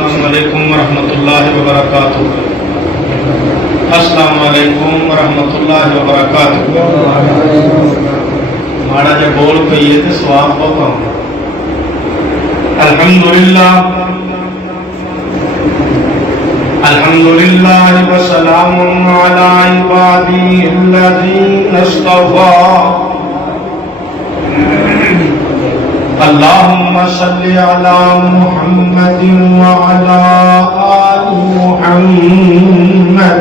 السلام علیکم ورحمۃ اللہ وبرکاتہ. السلام علیکم ورحمۃ اللہ وبرکاتہ. ماڑا جا بول پئیے تو سواب بہت آؤں. الحمدللہ الحمدللہ وسلام علی عبادی الذین اصطفیٰ. اللہم صلی علی محمد وعلی آل محمد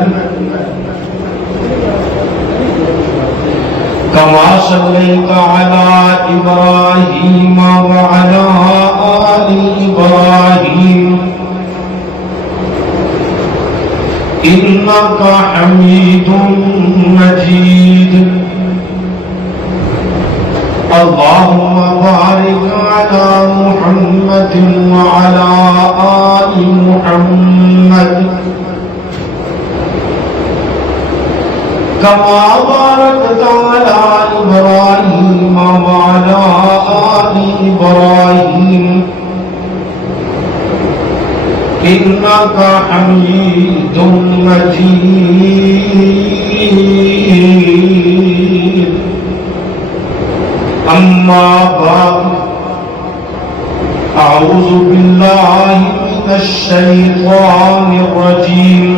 کما صلیت علی ابراہیم وعلی آل ابراہیم انک حمید مجید. اللهم بارك على محمد وعلى آل محمد كما باركت على إبراهيم وعلى آل إبراهيم إنك حميد مجيد. أما بعد أعوذ بالله من الشيطان الرجيم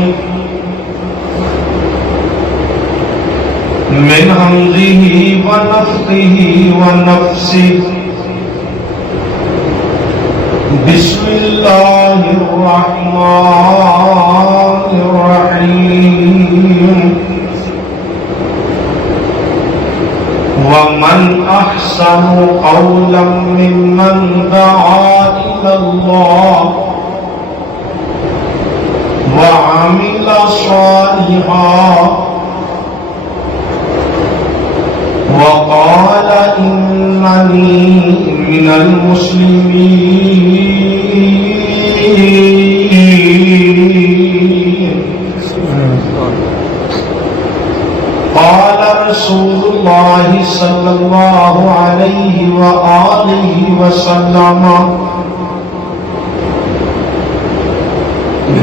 من همزه ونفخه ونفسه. بسم الله الرحمن الرحيم. ومن أحسن قولا ممن دعا إلى الله وعمل صالحا وقال إنني من المسلمين. قال رسول الله صلى الله عليه وآله وسلم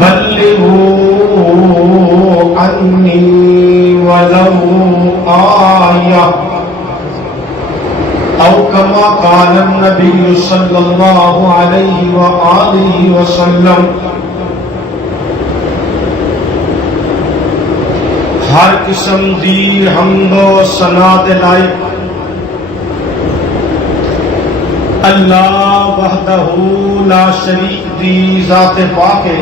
بلغوا عني ولو آية أو كما قال النبي صلى الله عليه وآله وسلم. ہر قسم دی حمد و ثنا دے لائق اللہ وحدہ لا شریک دی ذات پاک ہے،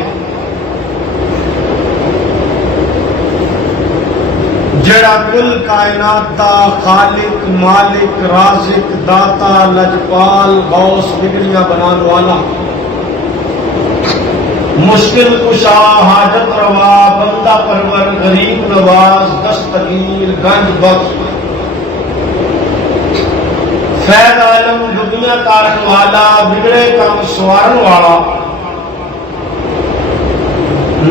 جڑا کل کائنات دا خالق مالک رازق داتا لجپال غوث بگڑیاں بنان والا مشکل کشا حاجت روا بندہ پرور غریب نواز دستگیر گنج بخش فیض عالم دنیا تارن والا بگڑے کم سوارن والا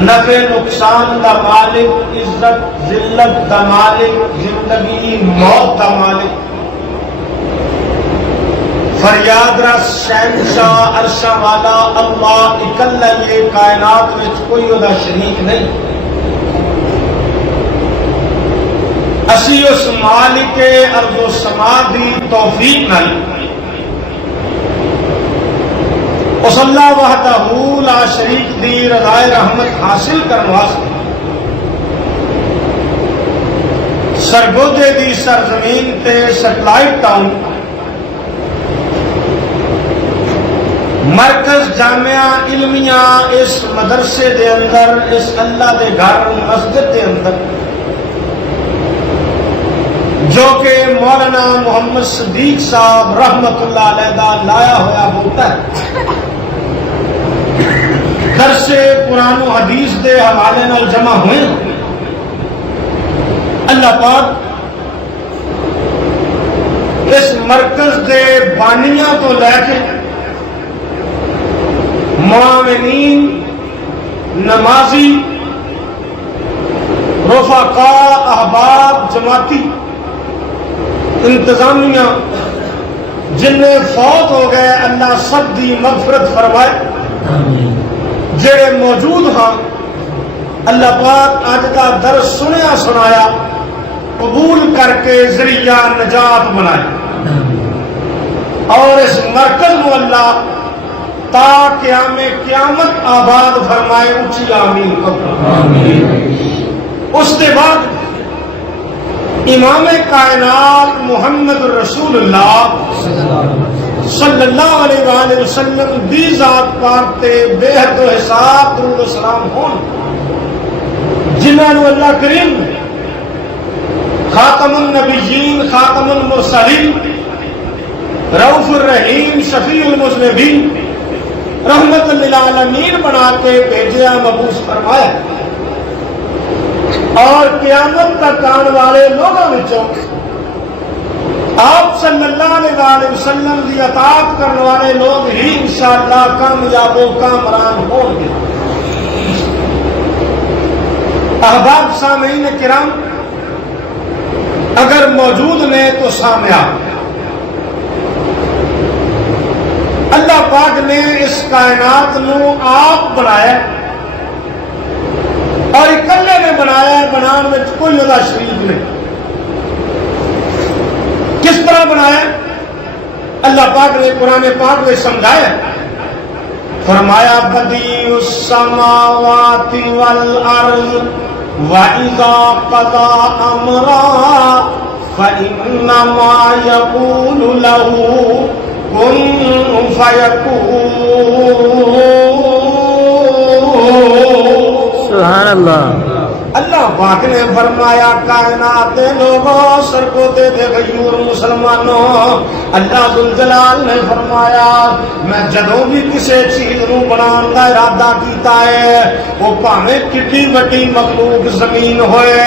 نفع نقصان دا مالک عزت ذلت دا مالک زندگی موت دا مالک فریاد رس شہنشاہ عرشہ والا اللہ اکلا یہ کائنات میں کوئی ادا شریک نہیں. اسی اس مالک ارض و سما دی توفیق نال اس اللہ وحدہ لا شریک دی رضا رحمت حاصل کرنے واسطے سرگودے دی سرزمین تے سیٹلائٹ ٹاؤن مرکز جامعہ علمیہ اس مدرسے دے اندر اس اللہ دے گھر مسجد دے اندر جو کہ مولانا محمد صدیق صاحب رحمت اللہ علیہ دا لایا ہوا ہوتا ہے، درس قرآن و حدیث دے حوالے نال جمع ہوئے. اللہ پاک اس مرکز دے بانیاں تو لے کے معاونین نمازی رفقاء احباب جماعتی انتظامیہ جن میں فوت ہو گئے اللہ سب دی مغفرت فرمائے، جڑے موجود ہاں اللہ پاک اج کا درس سنیا سنایا قبول کر کے ذریعہ نجات بنائے اور اس مرکز کو اللہ تا قیامت آباد فرمائے. اونچی آمین. اس کے بعد امام کائنات محمد رسول اللہ صلی اللہ علیہ وآلہ وسلم دی ذات پاک تے بے حد و حساب درود و سلام ہون جنہاں نو اللہ کریم خاتم النبیین خاتم المرسلین رؤوف الرحیم شفیع المذنبین رحمت للعالمین بنا کے بھیجیا مبعوث فرمایا اور قیامت تک آنے والے لوگوں وچوں آپ صلی اللہ علیہ وآلہ وسلم کی اطاعت کرنے والے لوگ ہی انشاءاللہ کامیاب و کامران ہوں گے. احباب سامعین کرام اگر موجود نے تو سامعہ اللہ پاک نے اس کائنات نو آپ بنایا اور اکلے نے بنایا. بنان میں کوئی ودا شریف نہیں. کس طرح بنایا؟ اللہ پاک نے قرآن پاک میں سمجھایا فرمایا بدیع السماوات والارض وَإِذَا قَضَى أَمْرًا فَإِنَّمَا يَقُولُ لَهُ كُن فَيَكُونُ. سبحان اللہ. اللہ پاک نے فرمایا کائنات دے لوگوں سرکوتے دے غیور مسلمانوں اللہ ذوالجلال نے فرمایا میں جدوں بھی کسی چیز نو بنان دا ارادہ کیتا ہے وہ پاویں کڈی وڈی مخلوق زمین ہوئے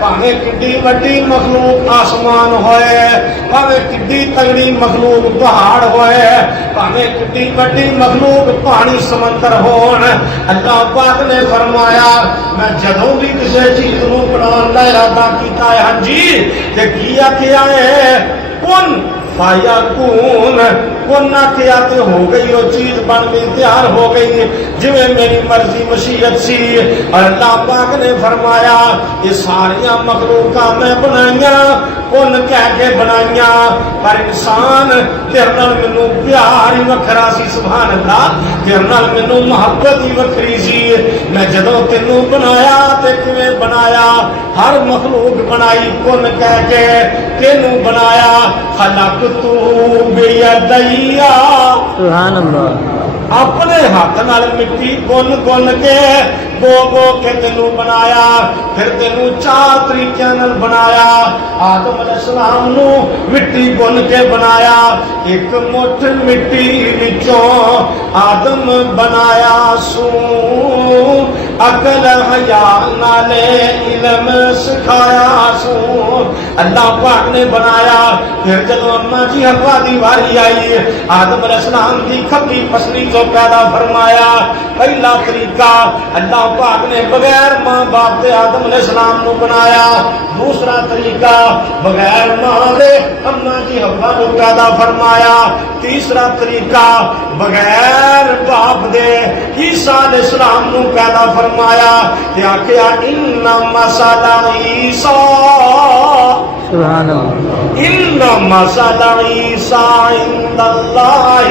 پاویں کڈی وڈی مخلوق آسمان ہوئے پاویں کڈی تگڑی مخلوق پہاڑ ہوئے پاویں کڈی وڈی مخلوق پانی سمندر ہون اللہ پاک نے فرمایا میں جدوں بھی کسی چیز نو بنان دا ارادہ کیتا ہے ہاں جی تے کیا ہے کن فیکون. کن کیا تے ہو گئی وہ چیز بن گئی تیار ہو گئی جو میری مرضی مشیت سی. اور اللہ پاک نے فرمایا یہ ساریاں مخلوقاں میں بنائیاں کن کہہ کے بنائیاں پر انسان تیرے نال مینوں پیار ہی وکھرا سی. سبحان اللہ. تیرے نال مینوں محبت ہی وکھری سی. میں جدوں تینوں بنایا تے کیویں بنایا ہر مخلوق بنائی کن کہہ کے تینوں بنایا خلقت بیدیا. سبحان اللہ. اپنے ہاتھ نال مٹی گن گن کے بو بو کے تینوں بنایا پھر تینوں 4 طریقے نال بنایا. آدم علیہ السلام نو مٹی گن کے بنایا ایک مٹھ مٹی وچوں آدم بنایا سو عقل حیا نال علم سکھایا سو. اللہ پاک نے بنایا پھر جب اما جی حوا دی واری آئی آدم علیہ السلام دی کھبی پسلی تو پیدا فرمایا. پہلا طریقہ اللہ پاک نے بغیر ماں باپ دے آدم علیہ السلام نو بنایا. دوسرا طریقہ بغیر ماں دے اما جی حوا نو پیدا فرمایا. تیسرا طریقہ بغیر باپ دے عیسیٰ علیہ السلام نو پیدا فرمایا تے آکھیا ان مثل عیسیٰ سبحان اللہ. ان مثل عیسیٰ عند اللہ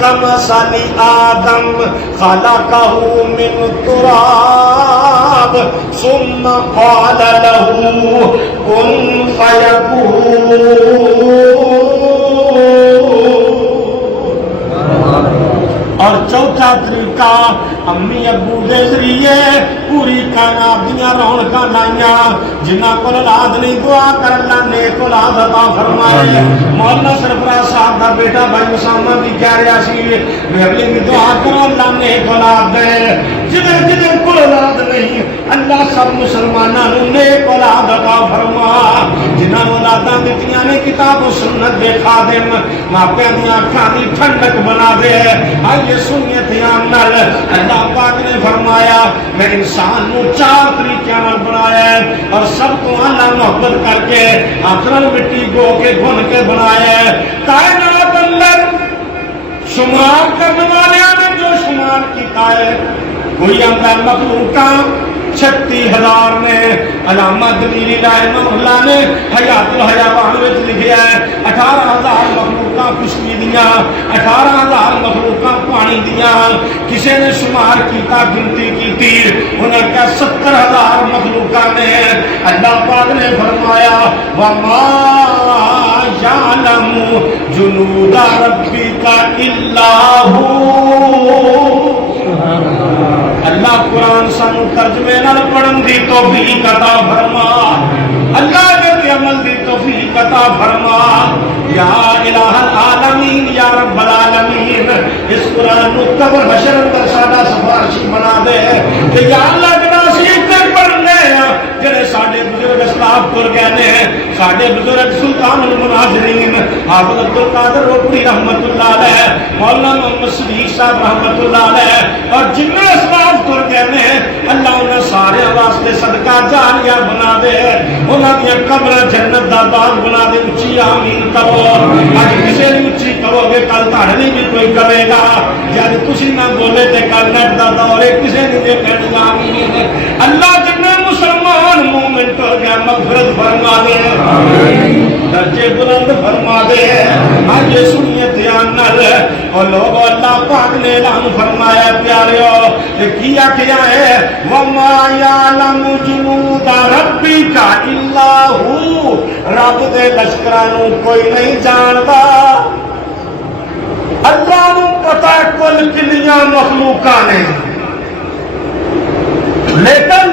کمثل آدم خلقہ من تراب ثم قال له کن فیکون. اور چوتھا طریقہ امی ابو دے ذریعے پوری کائنات دیاں رونقاں لائیاں جنہاں کول اولاد نہیں دعا کر اللہ نیک اولاد عطا فرمائے. مولانا سرفراز صاحب دا بیٹا بھائی اسامہ بھی کہہ رہا سی میرے لیے بھی دعا کرو اللہ نیک اولاد دے. جنہیں کول اولاد نہیں اللہ سب مسلماناں نوں نیک اولاد عطا فرما. جنہاں نوں اولاداں دتیاں نے کتاب و سنت دے خادم ماپیاں دیاں اکھاں دی ٹھنڈک بنا دے. آئیے سنیے دھیان نال اللہ پاک نے فرمایا میں انسان نو 4 طریقے نال بنایا ہے اور سب کو اللہ محبت کر کے آخر مٹی گو کے گن کے بنایا ہے. کائنات اندر شمار کرنے والے نے جو شمار کیتا ہے کوئی آتا مخلوقاں 36,000 نے. علامہ دلیری رحمہ اللہ نے حیات الحیوان میں لکھا ہے 18,000 مخلوقاں خشکی دیاں 18,000 مخلوقاں پانی دیاں. کسی نے شمار کیتا گنتی کیتی انہیں کہا 70,000 مخلوقاں نے. اللہ پاک نے فرمایا وما یعلم جنود ربک الا هو. اللہ قرآن سانو ترجمے نال پڑھن دی توفیق عطا فرما. اللہ کے عمل دی توفیق عطا فرما. یا الہ العالمین یا رب العالمین اس قرآن کو قبر حشر اندر ساڈا سفارشی بنا دے کہ یا اللہ جڑا اسی تے پڑھنے جڑے ساڈے بزرگ اسلاف تر گئے نے. ساڈے بزرگ سلطان المناظرین حافظ عبدالقادر روپڑی رحمت اللہ علیہ مولانا محمد صدیق صاحب رحمت اللہ علیہ اور جتنے اسلاف تر گئے نے اللہ انہیں سارے واسطے صدقہ جاریہ بنا دے. انہاں دی قبر جنت دا باغ بنا دے. اچھی آمین کرو. اج کسی نے اچھی کرو گے کل تہاڈی بھی کوئی کرے گا. جب تسی نہ بولے تے کل نیٹ دا دور ہے کسی نے تے کہنا آمین. اللہ جتنے مسلمان مومن کر گیا مغفرت فرما دے درجے بلند فرما دے. آج سنیے دھیان نال اور لوگ اللہ پاک نے اعلان فرمایا پیاریو کیا کیا ہے وما یعلم جنود ربک الا هو. رب دے لشکراں نو کوئی نہیں جاندا. اللہ نو پتہ کل کنیاں مخلوقاں نے لیکن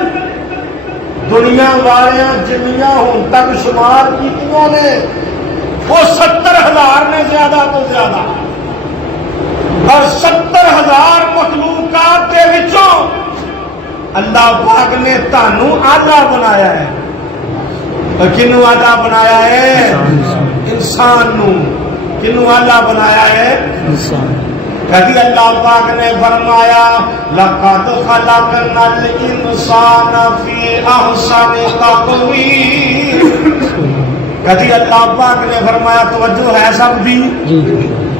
دنیا والیاں جنیاں ہن تک شمار کیتیاں نے وہ 70,000 نے زیادہ تو زیادہ. اور 70,000 مخلوقات کے وچوں اللہ پاک نے تانوں آلہ بنایا ہے. اور کنوں آلہ بنایا ہے؟ انسان نو. کنوں آلہ بنایا ہے؟ انسان. کبھی اللہ پاک نے فرمایا لقد خلقنا الانسان فی احسن تقویم. کبھی اللہ پاک نے فرمایا توجہ ہے سب دی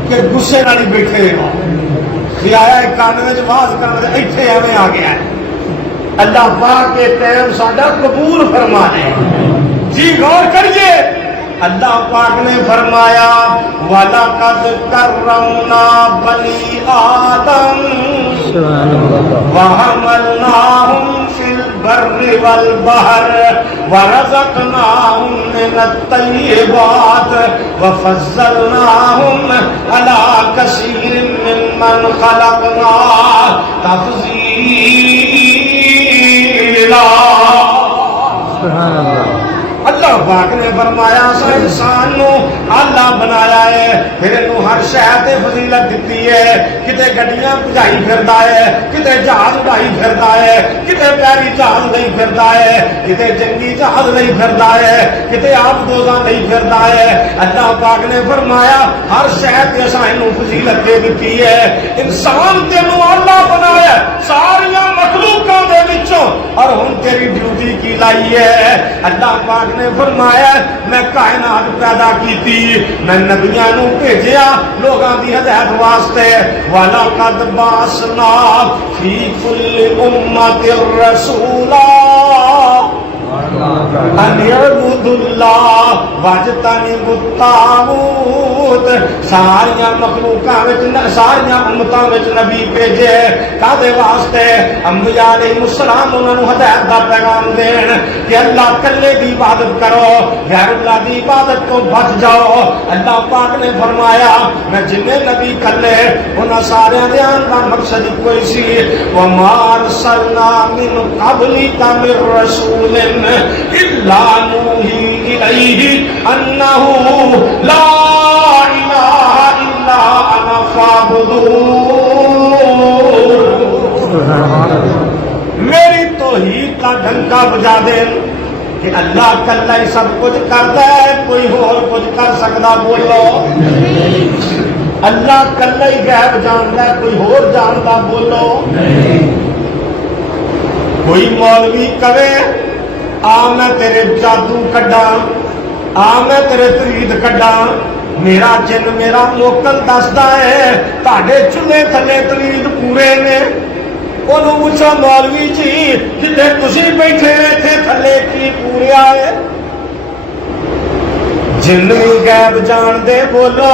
کہ غصے نہ نہیں بیٹھے یہ آیا ایک کان میں آواز کرنے ایتھے ایویں آ گیا ہے. اللہ پاک کے ٹائم ساڈا قبول فرما دے. جی غور کریے. اللہ پاک نے فرمایا وَلَقَدْ كَرَّمْنَا بَنِي آدَمَ وَحَمَلْنَاهُمْ فِي الْبَرِّ وَالْبَحْرِ وَرَزَقْنَاهُمْ مِنَ الطَّيِّبَاتِ وَفَضَّلْنَاهُمْ عَلَىٰ كَثِيرٍ مِّمَّنْ خَلَقْنَا تَفْضِيلًا. سبحان اللہ. اللہ پاک نے فرمایا سا انسان نو اللہ بنایا ہے پھر انہوں ہر شہر تے فضیلت دیتی ہے. کتے گڈیاں بجائی پھردا ہے کتے جہاز اڑائی پھردا ہے کتے پیاری جہاز نہیں پھردا ہے کتے جنگی جہاز نہیں پھردا ہے کتے آپ دوزاں نہیں پھردا ہے. اللہ پاک نے فرمایا ہر شہر تے اساں انہوں فضیلت دے دیتی ہے. انسان تے نو اللہ بنایا ساریاں مخلوقاں دے وچوں اور ہن تیری ڈیوٹی کی لائی ہے. اللہ پاک نے فرمایا میں کائنات پیدا کیتی میں نبیاں نو بھیجیا لوگاں دی ہدایت واسطے. وَلَقَدْ بَعَثْنَا فِي كُلِّ أُمَّةٍ رَسُولًا ان اعبدوا اللہ واجتنبوا الطاغوت. ساریاں مخلوقاں وچ ساریاں امتاں وچ نبی بھیجے کادے واسطے؟ انبیاء علیہ السلام انہاں نوں ہدایت دا پیغام دین کہ اللہ کلے دی عبادت کرو غیر اللہ دی عبادت تو بچ جاؤ. اللہ پاک نے فرمایا میں جنے نبی کلے انہاں سارے دے آن دا مقصد کوئی سی وما ارسلنا من قبلک من رسول الا نوحی الیہ انہ لا الہ الا انا فاعبدون. میری توحید کا ڈنکا بجا دے کہ اللہ کلا ہی سب کچھ کرتا ہے کوئی اور کچھ کر سکتا بولو. اللہ کلا ہی غیب جانتا ہے کوئی اور جانتا بولو. کوئی مولوی کہے آ میں تیرے جادو کڈا آ میں تیرے ترید کڈا میرا جن میرا موکل دستا ہے تاڑے چولہے تھلے ترید پورے نے ਉਹਨੂੰ ਪੁੱਛੋ ਮੌਲਵੀ ਜੀ ਜਿੱਥੇ ਤੁਸੀਂ ਬੈਠੇ ਇੱਥੇ ਥੱਲੇ ਕੀ ਪੂਰਿਆ ਹੈ ਜਿੰਨ ਵੀ ਗੈਬ ਜਾਣਦੇ ਬੋਲੋ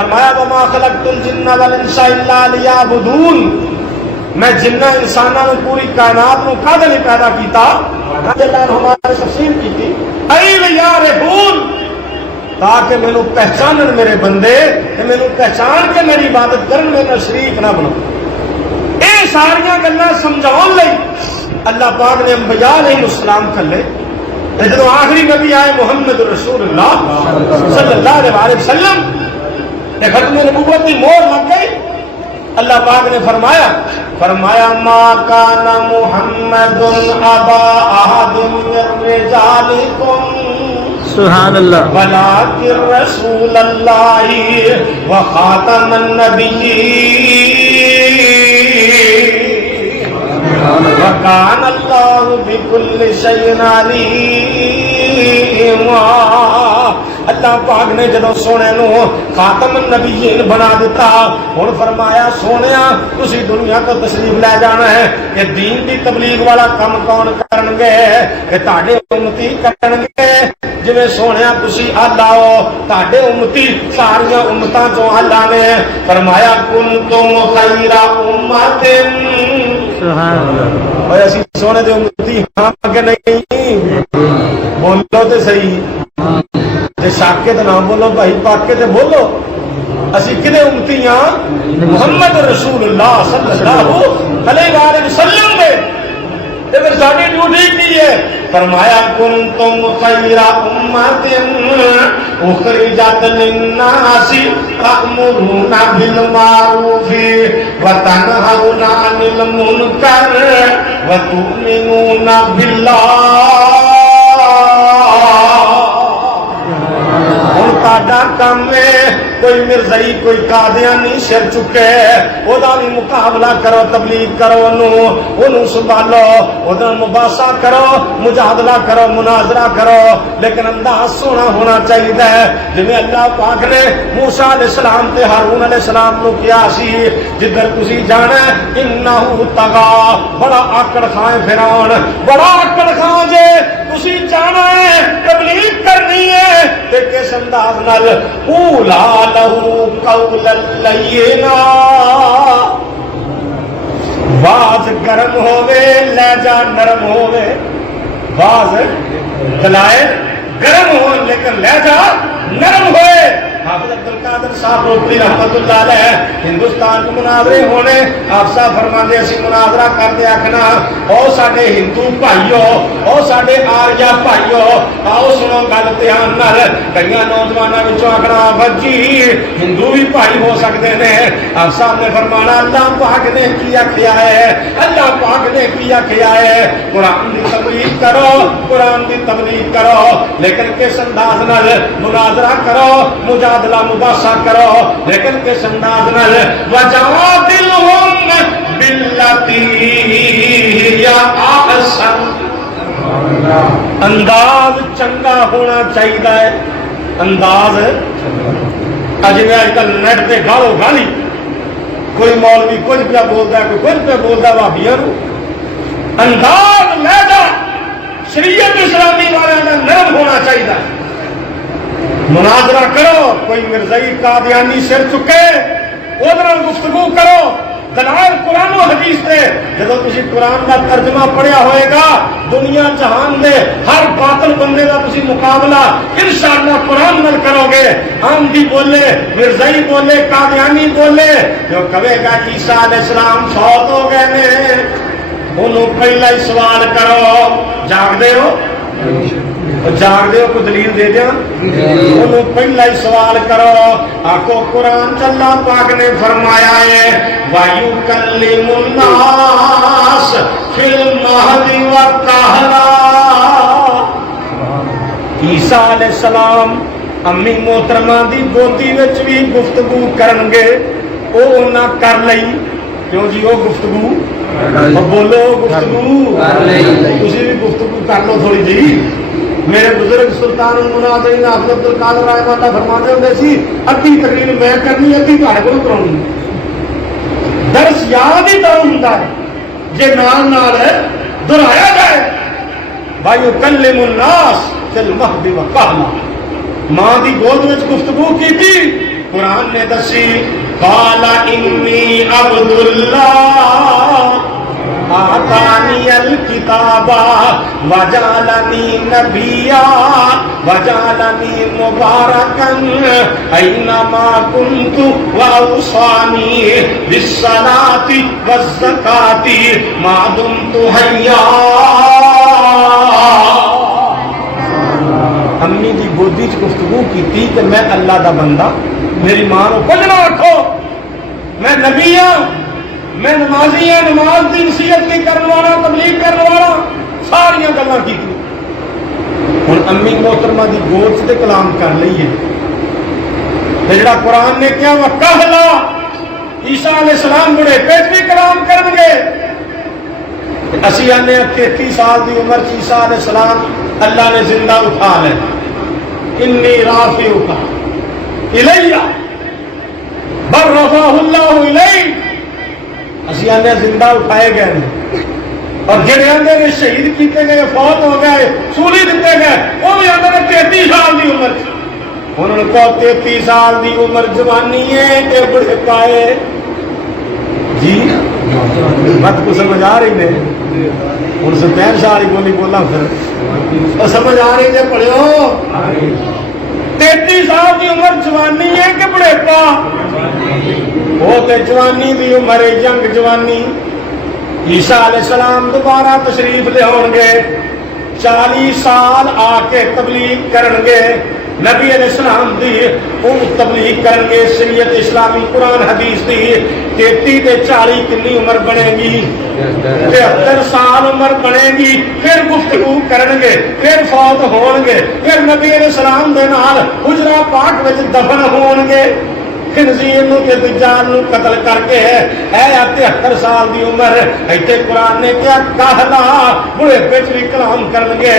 فرمایا وما خلقت الجن والانس الا لیعبدون، میں جنہ انسانوں نے پوری کائنات کو کدے نہیں پیدا کیتا، اللہ ہمارے تفسیر کی تھی اے لیعبدون، تاکہ مینوں پہچانن میرے بندے تے مینوں پہچان کے میری عبادت کرن، میرا شریک نہ بنو۔ اے ساریاں گلاں سمجھاؤن لئی اللہ پاک نے انبیاء علیہ السلام کھلے، جدو آخری نبی آئے محمد رسول اللہ صلی اللہ علیہ وسلم، ختم نبوت کی مہر لگ گئی، اللہ پاک نے فرمایا ما کان محمد ابا احد من رجالکم سبحان اللہ ولکن رسول اللہ وخاتم النبیین وکان اللہ بکل شیء علیما۔ اللہ پاک نے جدو سونے نو خاتم النبیین بنا دیتا، ہن فرمایا سونیا تسی دنیا تو تشریف لے جانا ہے کہ دین دی تبلیغ والا کم کون کرن گے؟ کہ تہاڈے امتی کرن گے۔ جویں سونیا تسی اللہ ہو، تہاڈے امتی ساریاں امتاں چوں اللہ نے فرمایا کنتم خیر امۃ، سبحان اللہ۔ اور اسی سونے دے امتی ہاں کہ نہیں؟ بولو تے صحیح، جے شاک کے تو نہ بولو بھائی، پاک کے تے بولو۔ اسی کدے امتی ہاں؟ محمد رسول اللہ صلی اللہ علیہ وآلہ وسلم دے۔ تے پھر ساڈی ڈیوٹی کی ہے؟ فرمایا کنتم خیر امۃ اخرجت للناس تأمرون بالمعروف وتنہون عن المنکر وتؤمنون باللہ۔ تہاڈا کام ہے کوئی مرزائی کوئی قادیانی سر چکے وہ مقابلہ کرو، تبلیغ کرو، انہوں سنبھالو، وہ مباحثہ کرو، مجادلہ کرو، مناظرہ کرو، لیکن انداز سونا ہونا چاہیے جویں اللہ پاک نے موسیٰ علیہ السلام تے ہارون علیہ السلام نو کیا سی جدھر تسی جانا انہو طغا، بڑا آکڑ خاں فرعون، بڑا آکڑ خاں جے تسی جانا ہے، تبلیغ کرنی ہے تے کس انداز نال اولا لہو قولا لینا، باز گرم ہووے لہجہ نرم ہووے، باز دلائل گرم ہو لیکن لہجہ نرم ہوئے۔ حافظ عبد القادر صاحب روپی رحمت اللہ علیہ ہندوستان کو مناظرے ہونے، آپ صاحب فرماندے اسی مناظرہ کرتے آکھنا او ساڈے ہندو بھائیو، او ساڈے آریا بھائیو، آؤ سنو گل دھیان نال۔ کئی نوجوانوں وچوں آکھنا بجی ہندو بھی بھائی ہو سکتے ہیں۔ آپ صاحب نے فرمانا اللہ پاک نے کی آکھیا ہے، اللہ پاک نے کی آکھیا ہے قرآن دی تبلیغ کرو، قرآن دی تبلیغ کرو، لیکن کس انداز نال مناظرہ کرو، مجادلہ مباحثہ کرو، لیکن کس انداز نال وجادلہم باللتی ہی احسن۔ انداز چنگا ہونا چاہیے، انداز اج میں اج کل نیٹ پہ گالو گالی، کوئی مولوی کچھ پہ بولتا ہے، کوئی کچھ پہ بولتا ہے، بھابیاں انداز لہجہ شریعت اسلامی والوں کا نرم ہونا چاہیے۔ مناظرہ کرو، کوئی مرزائی قادیانی سر چکے وہ گفتگو کرو، دلائل قرآن و حدیث سے۔ جب تسی قرآن کا ترجمہ پڑھیا ہوئے گا دنیا جہان دے ہر باطل بندے کا تسی مقابلہ انشاءاللہ قرآن نال کرو گے۔ آمدی بولے، مرزائی بولے، قادیانی بولے، جو کہے گا عیسیٰ علیہ السلام فوت ہو گئے نے، انہوں پہلا ہی سوال کرو جاگ دے ہو، جاگ دے ہو کوئی دلیل دے دیا، انہوں پہلا ہی سوال کرو۔ آکو قرآن اللہ پاک نے فرمایا ہے وَيُكَلِّمُ النَّاسَ فِي الْمَهْدِ وَالْكَهْلَا۔ عیسیٰ علیہ السلام امی محترمہ دی گودی وچ بھی گفتگو کرن گے، او نہ کر لئی کیوں جی وہ گفتگو بولو، گفتگو تسی بھی گفتگو کر لو تھوڑی جی۔ میرے بزرگ سلطان المناظرین حافظ عبد القادر رحمہ اللہ فرماتے ہوندے سی ادھی تقریر میں کرنی، ادھی تہاڈے کول کراؤنی۔ درس یاد ہی تو ہوندا ہے جے نال نال دہرایا جائے۔ وَيُكَلِّمُ النَّاسَ فِي الْمَهْدِ وَالْكَهْلَا، ماں دی گود وچ گفتگو کیتی، قرآن نے دسی قال انی عبداللہ آتانی الکتاب وجعلنی نبیا وجعلنی مبارکا اینما کنت واوصانی بالصلاۃ والزکاۃ ما دمت حیا. امی دی گودی چ گفتگو کی کہ میں اللہ دا بندہ, میری ماں نو کچھ نہ رکھو, میں نبی ہاں, میں نمازی ہاں, نماز کی نصیحت نہیں کرنے والا, تبلیغ کرنے والا, ساری گلاں کی. ہن امی محترمہ دی گود سے کلام کر لئیے تے جڑا قرآن نے کیا وکہلا عیسیٰ علیہ السلام بڑے پیٹ بھی کلام کرن گے. اسی آنے 33 سال دی عمر چ عیسیٰ علیہ السلام اللہ نے زندہ اٹھا لے, انی رافعک الی بل رفعہ اللہ الی. اسی آنے زندہ اٹھائے گئے اور جڑے آندے نے شہید کیتے گئے, فوت ہو گئے, سولی دیتے گئے, وہ بھی آندے نے 33 سال دی عمر. انہوں نے کہا 33 سال دی عمر جوانی ہے کہ بڑے پائے جی مت کو سمجھ آ رہی نے ان سے 65 سال ہی بولی بولا پھر اور سمجھ آ رہی ہے پڑھو 33 سال دی عمر جوانی ہے کہ بڑے پا وہ تے جوانی دی عمر جنگ جوانی. عیسیٰ علیہ السلام دوبارہ تشریف لے ہون گے, 40 سال آ کے تبلیغ کرن گے, نبی علیہ السلام دی وہ تبلیغ کرن گے, شریعت اسلامی قرآن حدیث دی. 33 تے 40 کتنی عمر بنے گی, 73 سال عمر بنے گی. پھر گفتگو کرن گے, پھر فوت ہون گے, پھر نبی علیہ السلام دے نال حجرہ پاک وچ دفن ہون گے. خنزیر نو تے دجال نو قتل کر کے ہے 73 سال دی عمر. ایتھے قرآن نے کیا کہلا بڑے پیچ بھی کلام کرن گے.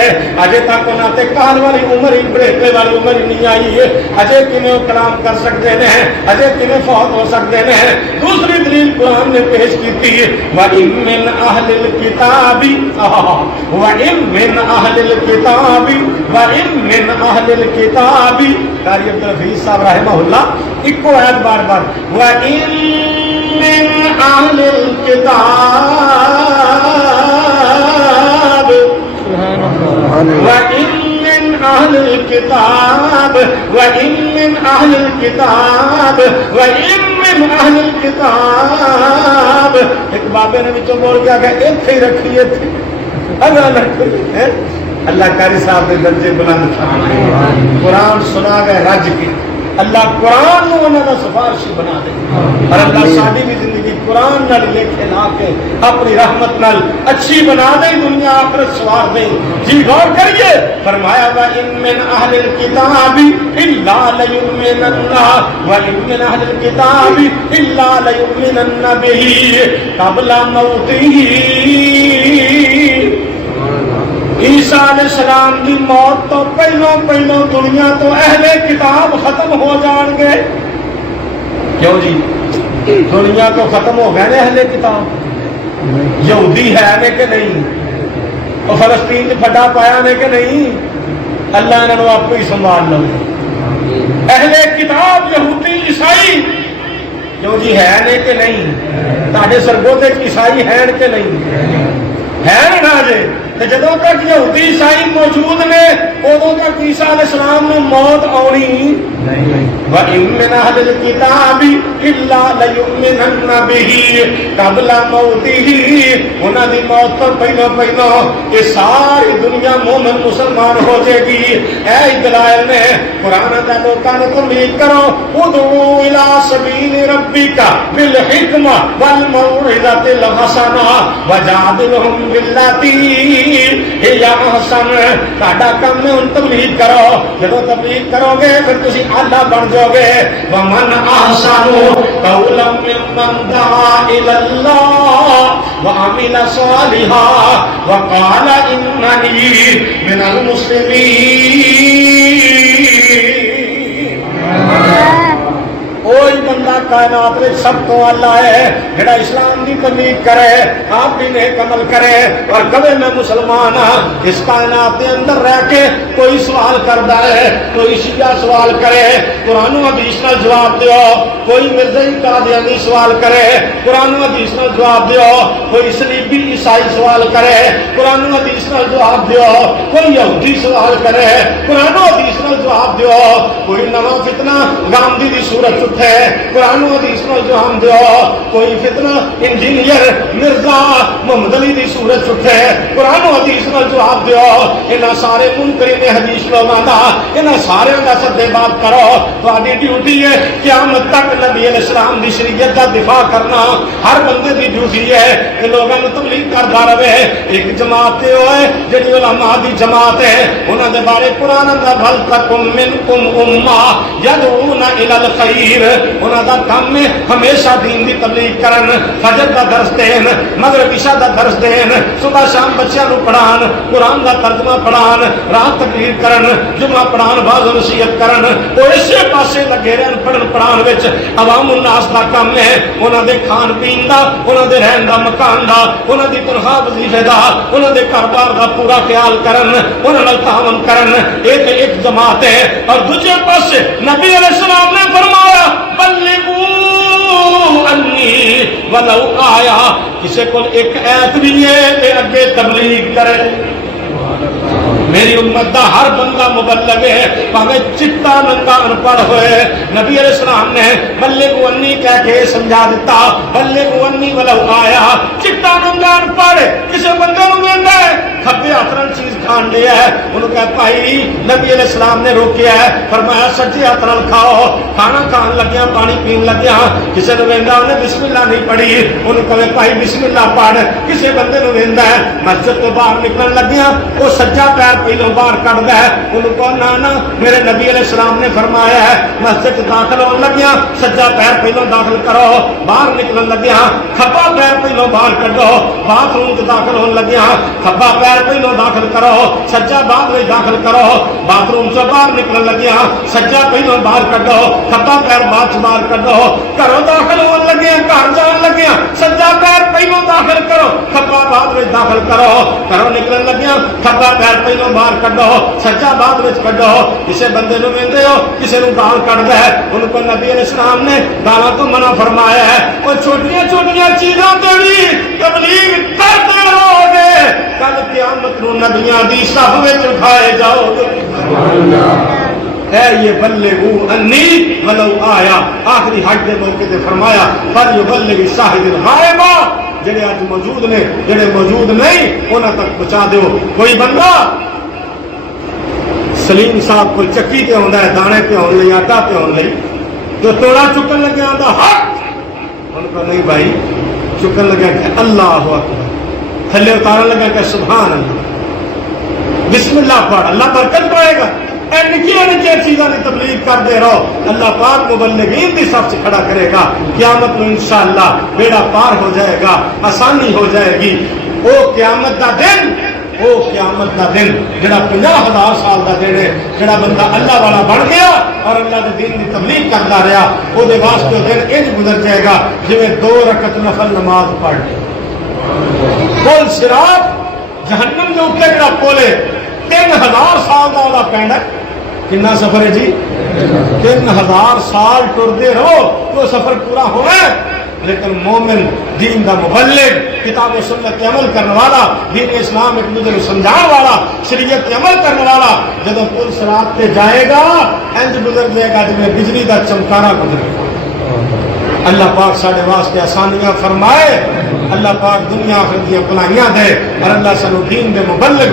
اجے تک انہاں تے کہل والی عمر ہی بڑے والی عمر ہی نہیں آئی ہے. اجے کیویں کلام کر سکتے ہیں, اجے کیویں فوت ہو سکتے ہیں. دوسری دلیل قرآن نے پیش کی تھی وَإِن مِّنْ أَهْلِ الْكِتَابِ وَإِن مِّنْ أَهْلِ الْكِتَابِ وَإِن مِّنْ أَهْلِ الْكِتَابِ. قاری عبدالحفیظ صاحب رحمہ اللہ ایک آیت بار بار وَإِن مِّنْ أَهْلِ الْكِتَابِ وَإِن مِّنْ أَهْلِ الْكِتَابِ وَإِن مِّنْ أَهْلِ الْكِتَابِ وَإِن مِّنْ أَهْلِ الْكِتَابِ. ایک بابے نے بچوں بول گیا کہ ایتھے ہی رکھیے تھے اللہ قاری صاحب نے درجے بلند قرآن سنا گئے رج کے. اللہ قرآن نو انہاں دا سفارشی بنا دے اور اللہ ساری بھی زندگی قرآن نال لکھے لا کے اپنی رحمت نال اچھی بنا دے, دنیا آخرت سوار دے. جی غور کریے, فرمایا وَإِن مِّنْ أَهْلِ الْكِتَابِ إِلَّا لَيُؤْمِنَنَّ وَإِن مِّنْ أَهْلِ الْكِتَابِ إِلَّا لَيُؤْمِنَنَّ بِهِ قَبْلَ مَوْتِهِ. عیسیٰ علیہ السلام کی موت تو پہلو دنیا تو اہل کتاب ختم ہو جان گے. کیوں جی دنیا تو ختم ہو گئے اہل کتاب. یہودی ہے نے کہ نہیں, اور فلسطین سے پھڈا پایا نے کہ نہیں, اللہ انہوں آپ کو ہی سنبھال لو. اہل کتاب یہودی عیسائی کیوں جی ہے نے کہ نہیں, تاڑے سرگوتے عیسائی ہیں کہ نہیں ہے نا جی. جدوں تک یہودی عیسائی موجود نے ادوں تک عیسیٰ علیہ السلام نو موت آنی نہیں. وَإِن مِّنْ أَهْلِ الْكِتَابِ إِلَّا لَيُؤْمِنَنَّ بِهِ قَبْلَ مَوْتِهِ. انہاں دی موت تو پہلو یہ ساری دنیا مومن مسلمان ہو جائے گی. اے دلائل نے قرآن دا لوکاں نوں تمبیغ کرو ادعو إِلَى سَبِيلِ رَبِّكَ بِالْحِکْمَةِ وَالْمَوْعِظَةِ الْحَسَنَةِ وَجَادِلْهُم بِالَّتِي یا حسن. ساڈا کام ہے ان تبلیغ کرو, جب تبلیغ کرو گے پھر تسی آلہ بن جاؤ گے. ومن احسن قولا ممن دعا الى اللہ وعمل صالحا وقال اننی من المسلمین. او کوئی بندہ کائنات میں سب تو اللہ ہے جڑا اسلام دی تبلیغ کرے آپ بھی نیک عمل کرے اور کبھی میں مسلمان ہاں اس کائنات کے اندر رہ کے کوئی سوال کرتا ہے کوئی شیعہ سوال کرے قرآن و حدیث کا جواب دیو کوئی مرزائی قادیانی سوال کرے قرآن و حدیث کا جواب دیو کوئی صلیبی عیسائی سوال کرے قرآن و حدیث کا جواب دیو کوئی یہودی سوال کرے قرآن و حدیث کا جواب دیو کوئی نواں فتنہ گاندھی دی صورت اٹھے قرآن و حدیث کا جواب دیو کوئی فتنہ انجینئر مرزا محمد علی دی صورت اٹھے قرآن و حدیث کا جواب دیو انہاں سارے منکرین حدیث لوگاں دا انہاں سارے دا سدے بات کرو تہاڈی ڈیوٹی ہے قیامت تک نبی علیہ السلام دی شریعت دا دفاع کرنا ہر بندے دی ڈیوٹی ہے کہ لوگاں نوں تبلیغ کردا رہے ایک جماعت تے ہوئے جڑی علماء دی جماعت ہے انہاں دے بارے قرآن دا بھل تکم منکم امہ یدعون الی الخیر انہاں دا کام ہے ہمیشہ دین دی تبلیغ کرن فجر دا درس دین مغرب عشاء دا درس دین صبح شام بچیاں نوں پڑھان قرآن دا ترجمہ پڑھان رات تقریر کرن جمعہ پڑھان بعض نصیحت کرن وہ اسی پاسے لگے رہن پڑھن پڑھان وچ عوام الناس دا کام ہے انہاں دے کھان پین دا انہاں دے رہن دا مکان دا انہاں دی تنخواہ وظیفے دا انہاں دے کاروبار دا پورا خیال کرن انہاں نال تعاون کرن ایک جماعت ہے اور دوسرے پاسے نبی علیہ السلام نے فرمایا بلغوا انی ولو آیا کسی کو ایک ایت بھی ہے کہ اگے تبلیغ کرے میری امت دا ہر بندہ مبلغ ہے پاوے چٹا ننگا ان پڑھ ہوئے نبی علیہ السلام نے بلغوا انی کہہ کے سمجھا دیتا بلغوا انی ولو آیا چٹا ننگا ان پڑھ کسی بندے نوں ویندا ہے کھبے ہاتھ نال چیز کھان لیا ہے انہوں کہا بھائی نبی علیہ السلام نے روکیا ہے فرمایا سجے ہاتھ نال کھاؤ کھانا کھان لگیا پانی پین لگیا کسی نے ویندا انہیں بسم اللہ نہیں پڑھی انہوں کہے بھائی بسم اللہ پڑھ کسی بندے نوں ویندا ہے مسجد تو باہر نکلن لگیا وہ سجا پیر پہلو باہر کڈدا ہے انہوں کہا نا میرے نبی علیہ السلام نے فرمایا ہے مسجد داخل ہون لگیا سجا پیر پہلو داخل کرو باہر نکلن لگیا کھبا پیر پہلو باہر کڈو باتھ روم تے داخل ہون لگیا کھبا پیر پہلو داخل کرو سجا بعد میں داخل کرو باتھ روم سے باہر نکلن لگیا سجا پہلو باہر کڈو کھبا پیر بعد باہر کڈو گھروں داخل ہون لگیا گھر جان لگیا سجا پیر پہلو داخل کرو کھبا بعد میں داخل کرو گھروں نکلن لگیا کھبا پیر پہلو باہر کڈو سجا بعد میں کڈو کسی بندے نوں ویندے ہو کسی نوں گال کڈدا ہے ان کو نبی علیہ السلام نے گالاں تو منع فرمایا ہے اور چھوٹیاں چھوٹیاں چیزاں تے بھی تبلیغ کرتے رہو گے کل قیامت نوں نبیاں دی صف وچ اٹھائے جاؤ گے اے یہ بلغوا انی ولو آیا آخری حج دے موقع تے فرمایا فلیبلغ الشاہد الغائب جڑے اج موجود نے جڑے موجود نہیں انہاں تک پہنچا دیو کوئی بندہ سلیم صاحب کو چکی تے ہوندا ہے دانے تے ہون لئی آٹا تے ہون لئی جو توڑا چکن لگیا آندا حق ان کو نہیں بھائی چکن لگا کہ اللہ اکبر تھلے اتارن لگا کہ سبحان اللہ بسم اللہ پڑھ اللہ برکت پائے گا اے نکیاں نکیاں چیزاں کی تبلیغ کرتے رہو اللہ پاک مبلغین کی صف سے کھڑا کرے گا قیامت میں انشاءاللہ بیڑا پار ہو جائے گا آسانی ہو جائے گی او قیامت دا دن او قیامت دا دن جڑا 50,000 سال دا دن ہے جڑا بندہ اللہ والا بن گیا اور اللہ دے دین دی تبلیغ کرتا رہا او دے واسطے دن انج گزر جائے گا جویں 2 رکعت نفل نماز پڑھ پل صراط جہنم دے اوپر جڑا پل ہے 3000 سال دا اودا پینڈ ہے کتنا سفر ہے جی 3000 سال ٹردے رہو تو سفر پورا ہونا ہے لیکن مومن دین دا مبلغ کتاب و سنت پہ عمل کرنے والا دین اسلام ایک دوسرے کو سمجھانے والا شریعت پہ عمل کرنے والا جب پل صراط پہ جائے گا انج گزر جائے گا جب بجلی کا چمکارا گزرے گا اللہ پاک سارے واسطے آسانیاں فرمائے اللہ پاک دنیا آخرت دی بھلائیاں دے اور اللہ سانو دین دے مبلغ